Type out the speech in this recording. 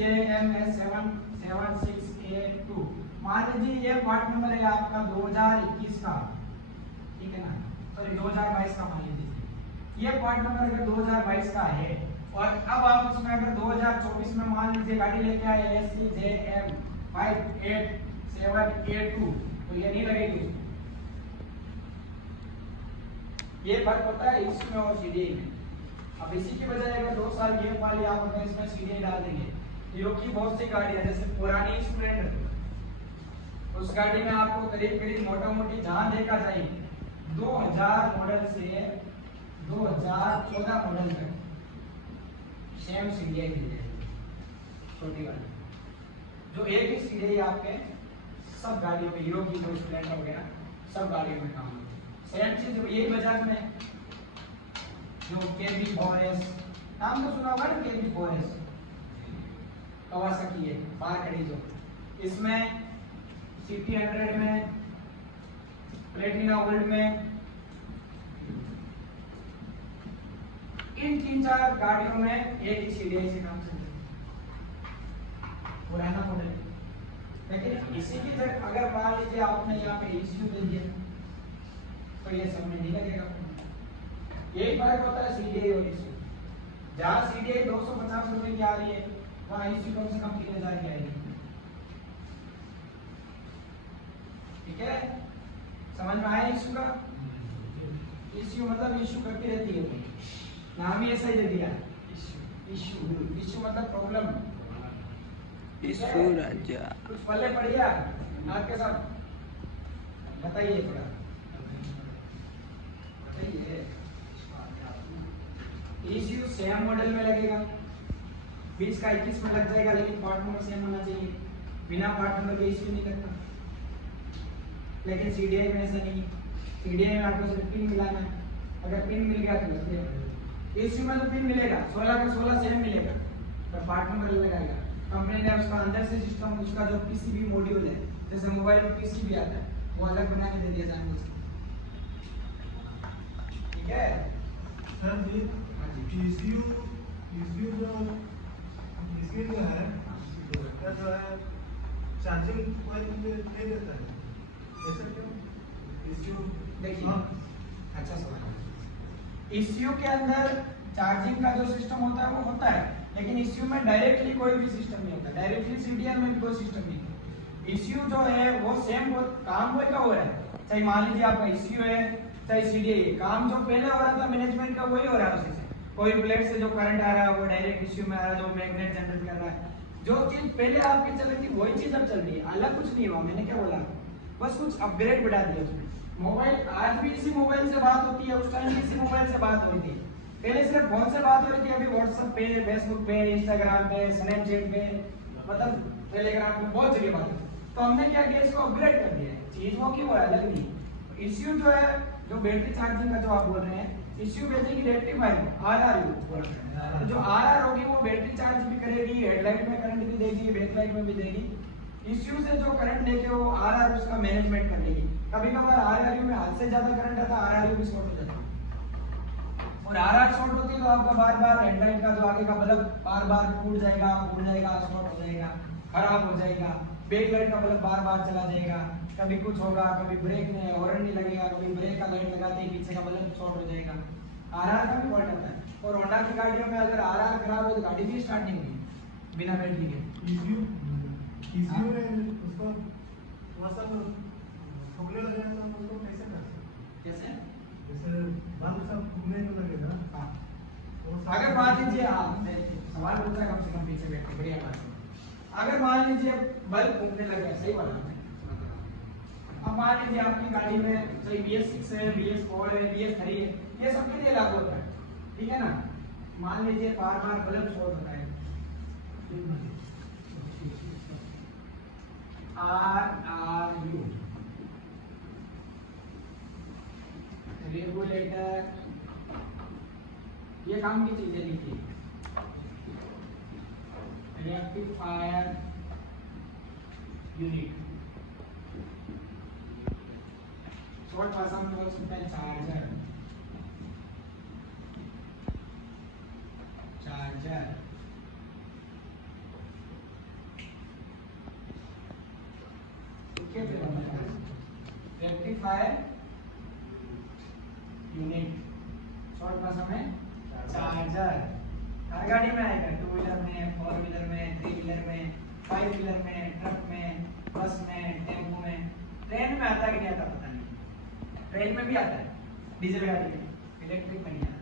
JMS776A2। मान लीजिए ये पार्ट नंबर है आपका 2021 का, ठीक है ना, सॉरी 2022 का मान लीजिए। ये पार्ट नंबर अगर 2022 का है और अब आप उसमें अगर 2024 में मान लीजिए गाड़ी लेके आए ASC JM587A2 तो ये नहीं लगेगी। ये फर्क होता है इसमें और CDI में। अब इसी की वजह अगर 2 साल गैप वाली आप अगर इसमें CDI डाल देंगे, हीरो की बहुत सी गाड़ियां जैसे पुरानी स्प्लेंडर, उस गाड़ी में आपको करीब करीब मोटा मोटी जहां देखा जाए 2000 मॉडल से 2014 मॉडल तक सेम CDI मिल जाएगी छोटी वाली, जो एक ही CDI आपके सब गाड़ियों में, हीरो की जो स्प्लेंडर वगैरह सब गाड़ियों में काम होती है। सेम चीज यही बजाज में जो KB4S नाम तो सुना होगा ना, KB4S कवासाकी है बाहर खड़ी जो, इसमें CT100 में, प्लेटिना गोल्ड में, इन 3-4 गाड़ियों में एक ही CDI से काम चल रहा है, पुराना मॉडल। लेकिन इसी की जगह अगर मान लीजिए आपने यहाँ पे ECU दे दिया तो ये सब में नहीं लगेगा। यही फर्क होता है CDI और ECU। जहाँ CDI 250 रुपए की आ रही है वहाँ ECU कम से कम 3000 की आएगी। ठीक है, समझ में आया ECU का? ECU मतलब इश्यू करती रहती है, नाम ही ऐसा ही दे दिया इश्यू मतलब प्रॉब्लम। इश्यू राजा कुछ पल्ले पड़िए आपके साथ बताइए थोड़ा बताइए। ECU सेम मॉडल में लगेगा, 20 का 21 में लग जाएगा, लेकिन पार्ट नंबर सेम होना चाहिए। बिना पार्ट नंबर के ECU नहीं लगता। लेकिन CDI में ऐसा नहीं है। CDI में आपको सिर्फ पिन मिलाना है, अगर पिन मिल गया तो लग गया। ECU में तो पिन मिलेगा, 16 का 16 सेम मिलेगा, पर पार्ट नंबर लगाएगा कंपनी ने। उसका अंदर से सिस्टम, उसका जो PCB मॉड्यूल है, जैसे मोबाइल में PCB आता है, वो अलग बना के दे दिया जानबूझ के। ठीक है सर जी, ECU जो है उसका जो है चार्जिंग पॉइंट नहीं देता है, ऐसा क्यों? ECU देखिए अच्छा सवाल। ECU के अंदर चार्जिंग का जो सिस्टम होता है वो होता है, लेकिन ECU में डायरेक्टली कोई भी सिस्टम नहीं होता, डायरेक्टली CDI में भी कोई सिस्टम नहीं होता। ECU जो है वो सेम काम वही का हो रहा है, चाहे मान लीजिए आपका ECU है चाहे CDI है, काम जो पहले हो रहा था मैनेजमेंट का वही हो रहा है उसी से। कोई प्लेट से जो करंट आ रहा है वो डायरेक्ट ECU में आ रहा है, जो मैग्नेट जनरेट कर रहा है, जो चीज पहले आपकी चल रही थी वही चीज अब चल रही है, अलग कुछ नहीं हुआ। मैंने क्या बोला, बस कुछ अपग्रेड बढ़ा दिया उसमें। मोबाइल आज भी इसी मोबाइल से बात होती है, उस टाइम भी इसी मोबाइल से बात हो रही थी। पहले सिर्फ फोन से बात हो रही थी, अभी WhatsApp पे, Facebook पे, Instagram पे, Snapchat पे, मतलब Telegram पे बहुत जगह बात होती है। तो हमने क्या किया, इसको अपग्रेड कर दिया है। चीज वो क्यों है अलग नहीं। ECU जो है, जो बैटरी चार्जिंग का जो आप बोल रहे हैं, ECU बेसिकली रेक्टिफायर RRU, जो RR होगी वो बैटरी चार्ज भी करेगी, हेडलाइट में करंट भी देगी, बैकलाइट में भी देगी। ECU से जो करंट लेके वो RR उसका मैनेजमेंट कर लेगी। कभी कभार RRU में हद से ज्यादा करंट आता है, RRU भी शॉर्ट हो जाता है, और RR शॉर्ट होती है तो आपका बार बार हेडलाइट का जो आगे का बल्ब बार बार टूट जाएगा, फूट जाएगा, शॉर्ट हो जाएगा, खराब हो जाएगा। बैकलाइट का बल्ब बार बार चला जाएगा, कभी कुछ होगा, कभी ब्रेक में हॉर्न नहीं लगेगा, कभी ब्रेक का लाइट लगाते ही पीछे का बल्ब शॉर्ट हो जाएगा। RR का भी फॉल्ट आता है। और होंडा की गाड़ियों में अगर RR खराब हो तो गाड़ी भी स्टार्ट नहीं होगी बिना बैटरी के। ECU में उसको थोड़ा सा फूकने लगेगा तो उसको कैसे करते हैं? कैसे? जैसे बल्ब सब फूकने को लगेगा। हाँ, अगर मान लीजिए आप सवाल पूछा कम से कम पीछे बैठ के, बढ़िया बात है। अगर मान लीजिए बल्ब फूकने लगे, सही बात है। अब मान लीजिए आपकी गाड़ी में चाहे BS6 है, BS4 है, BS3 है, ये सबके लिए लागू होता है, ठीक है ना। मान लीजिए बार बार बल्ब शॉर्ट होता है, RRU रेगुलेटर, ये काम की चीजें लिखी, रेक्टिफायर यूनिट, शॉर्ट भाषा में बोल सकते हैं चार्जर। के रेक्टिफायर यूनिट, शॉर्ट भाषा में चार्जर। हर गाड़ी में आएगा, टू व्हीलर में, फोर व्हीलर में, थ्री व्हीलर में, फाइव व्हीलर में, ट्रक में, बस में, टेम्पो में। ट्रेन में आता है कि नहीं आता पता नहीं, ट्रेन में भी आता है, डीजल गाड़ी में, इलेक्ट्रिक में नहीं आता।